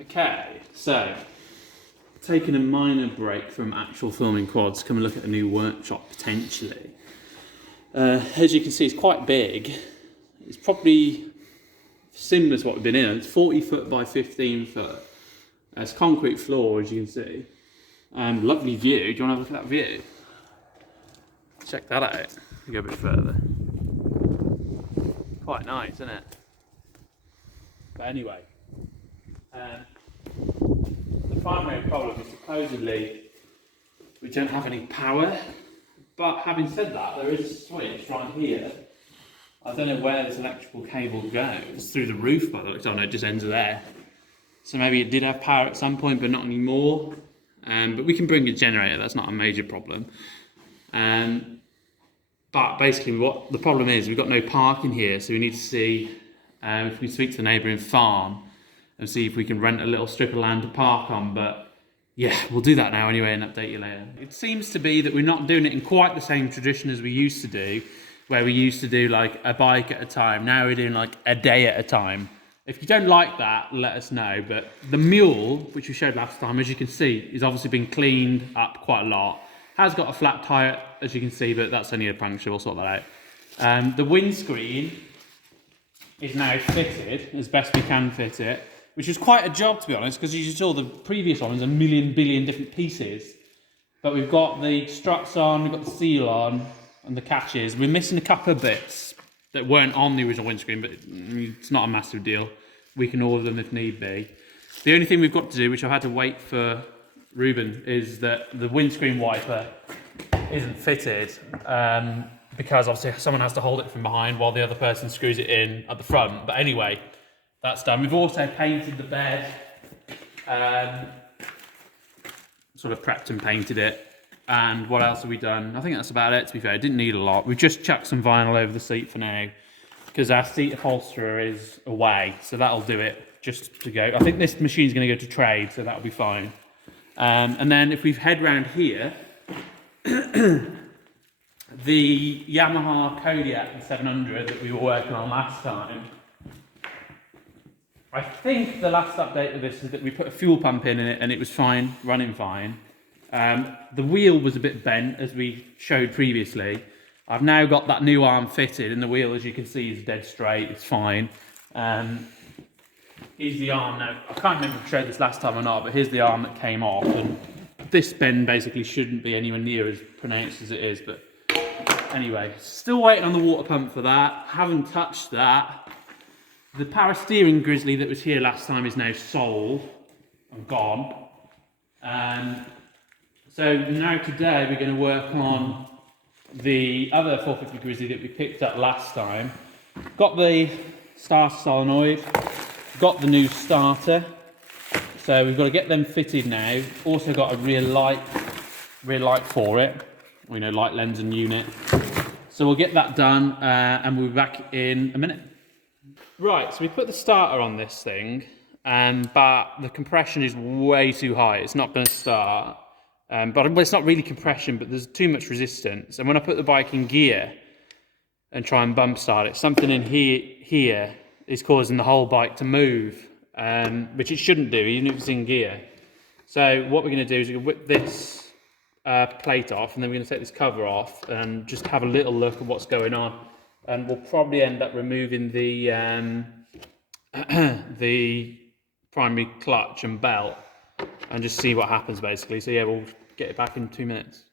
Okay, so taking a minor break from actual filming quads, come and look at a new workshop potentially. As you can see, it's quite big. It's probably similar to what we've been in. It's 40 foot by 15 foot. It's concrete floor, as you can see. Lovely view. Do you want to have a look at that view? Check that out. We go a bit further. Quite nice, isn't it? But anyway, the primary problem is supposedly we don't have any power. But having said that, there is a switch right here. I don't know where this electrical cable goes. It's through the roof by the looks. Oh no, it just ends there. So maybe it did have power at some point, but not anymore. But we can bring a generator. That's not a major problem. But basically, what the problem is, we've got no parking here, so we need to see if we speak to the neighbouring farm and see if we can rent a little strip of land to park on. But yeah, we'll do that now anyway and update you later. It seems to be that we're not doing it in quite the same tradition as we used to do, where we used to do like a bike at a time. Now we're doing like a day at a time. If you don't like that, let us know. But the mule, which we showed last time, as you can see, is obviously been cleaned up quite a lot. Has got a flat tyre, as you can see, but that's only a puncture. We'll sort that out. The windscreen is now fitted as best we can fit it, which is quite a job, to be honest, because you saw the previous one was a million billion different pieces. But we've got the struts on, we've got the seal on, and the catches. We're missing a couple of bits that weren't on the original windscreen, but it's not a massive deal. We can order them if need be. The only thing we've got to do, which I had to wait for Ruben, is that the windscreen wiper isn't fitted because obviously someone has to hold it from behind while the other person screws it in at the front. But anyway, that's done. We've also painted the bed, sort of prepped and painted it. And what else have we done? I think that's about it, to be fair. It didn't need a lot. We've just chucked some vinyl over the seat for now because our seat upholsterer is away, so that'll do it just to go. I think this machine's going to go to trade, so that'll be fine. And then if we head round here, the Yamaha Kodiak 700 that we were working on last time, I think the last update of this is that we put a fuel pump in it and it was fine, running fine. The wheel was a bit bent, as we showed previously. I've now got that new arm fitted, and the wheel, as you can see, is dead straight. It's fine. Here's the arm now. I can't remember if I showed this last time or not, but here's the arm that came off. And this bend basically shouldn't be anywhere near as pronounced as it is. But anyway, still waiting on the water pump for that. Haven't touched that. The power steering Grizzly that was here last time is now sold and gone. So now today we're going to work on the other 450 Grizzly that we picked up last time. Got the starter solenoid, got the new starter, so we've got to get them fitted now. Also got a rear light for it, light lens and unit. So we'll get that done and we'll be back in a minute. Right, so we put the starter on this thing, but the compression is way too high. It's not going to start. But it's not really compression, but there's too much resistance. And when I put the bike in gear and try and bump start it, something in here is causing the whole bike to move, which it shouldn't do, even if it's in gear. So what we're going to do is we're going to whip this plate off, and then we're going to take this cover off and just have a little look at what's going on. And we'll probably end up removing the the primary clutch and belt and just see what happens, basically. So yeah, we'll get it back in 2 minutes.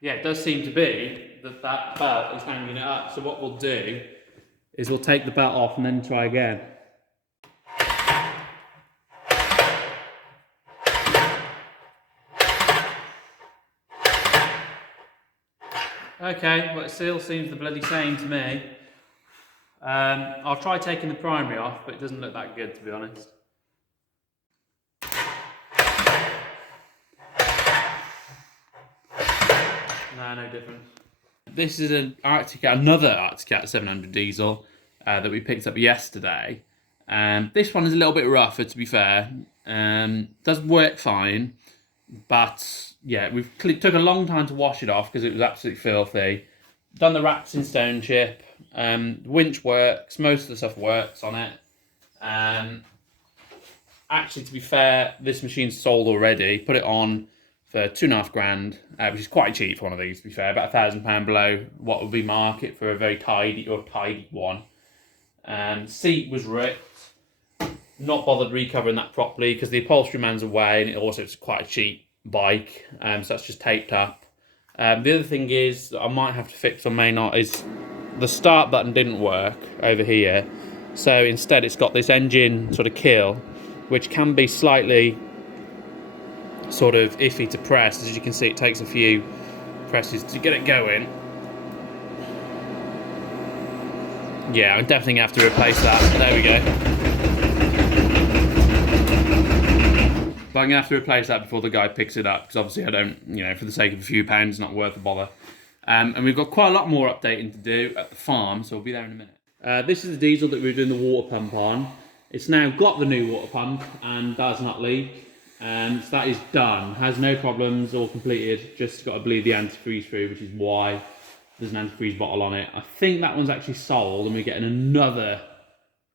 Yeah, it does seem to be that belt is hanging it up. So what we'll do is we'll take the belt off and then try again. Okay, well it still seems the bloody same to me. I'll try taking the primary off, but it doesn't look that good, to be honest. No difference. This is another Arctic Cat 700 diesel that we picked up yesterday. This one is a little bit rougher, to be fair. Does work fine, but yeah, took a long time to wash it off because it was absolutely filthy. Done the racks in stone chip. Winch works. Most of the stuff works on it. Actually, to be fair, this machine's sold already. Put it on for £2,500, which is quite cheap for one of these, to be fair. About £1,000 below what would be market for a very tidy one. Seat was ripped. Not bothered recovering that properly because the upholstery man's away, and it's quite a cheap bike, so that's just taped up. The other thing is that I might have to fix or may not is the start button didn't work over here, so instead it's got this engine sort of kill, which can be slightly sort of iffy to press. As you can see, it takes a few presses to get it going. Yeah, I'm definitely gonna have to replace that. There we go. But I'm going to have to replace that before the guy picks it up, because obviously I don't, for the sake of a few pounds, it's not worth the bother. And we've got quite a lot more updating to do at the farm, so we'll be there in a minute. This is the diesel that we were doing the water pump on. It's now got the new water pump and does not leak. So that is done. Has no problems, all completed. Just got to bleed the antifreeze through, which is why there's an antifreeze bottle on it. I think that one's actually sold, and we're getting another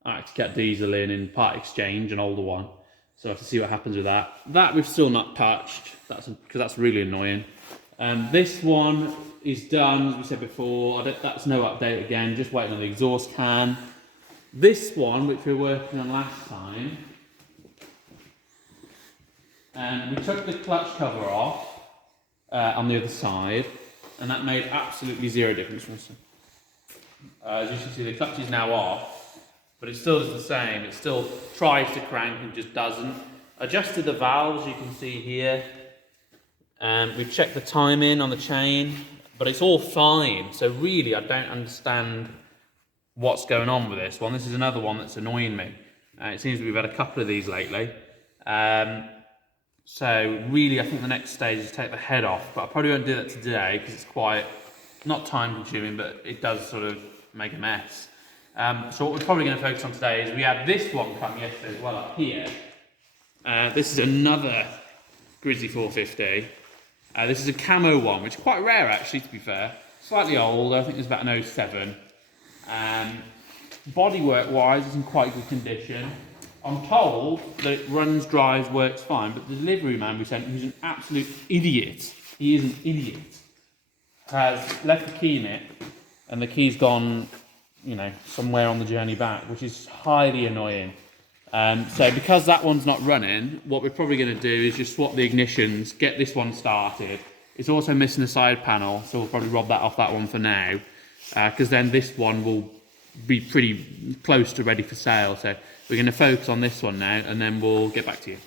Acticat diesel in part exchange, an older one. So I have to see what happens with that. That we've still not touched, because that's really annoying. This one is done, as we said before. That's no update again, just waiting on the exhaust can. This one, which we were working on last time, we took the clutch cover off on the other side, and that made absolutely zero difference. As you can see, the clutch is now off. But it still does the same. It still tries to crank and just doesn't. Adjusted the valves, you can see here. We've checked the timing on the chain, but it's all fine. So really, I don't understand what's going on with this one. This is another one that's annoying me. It seems we've had a couple of these lately. So really, I think the next stage is take the head off. But I probably won't do that today because it's quite, not time consuming, but it does sort of make a mess. So what we're probably going to focus on today is we had this one come yesterday as well up here. This is another Grizzly 450. This is a camo one, which is quite rare actually, to be fair. Slightly old, I think it's about an 07. Bodywork wise, it's in quite good condition. I'm told that it runs, drives, works fine, but the delivery man we sent, who's an absolute idiot, he is an idiot, has left the key in it, and the key's gone somewhere on the journey back, which is highly annoying. So because that one's not running, what we're probably going to do is just swap the ignitions, get this one started. It's also missing a side panel, so we'll probably rob that off that one for now, because then this one will be pretty close to ready for sale. So we're going to focus on this one now, and then we'll get back to you.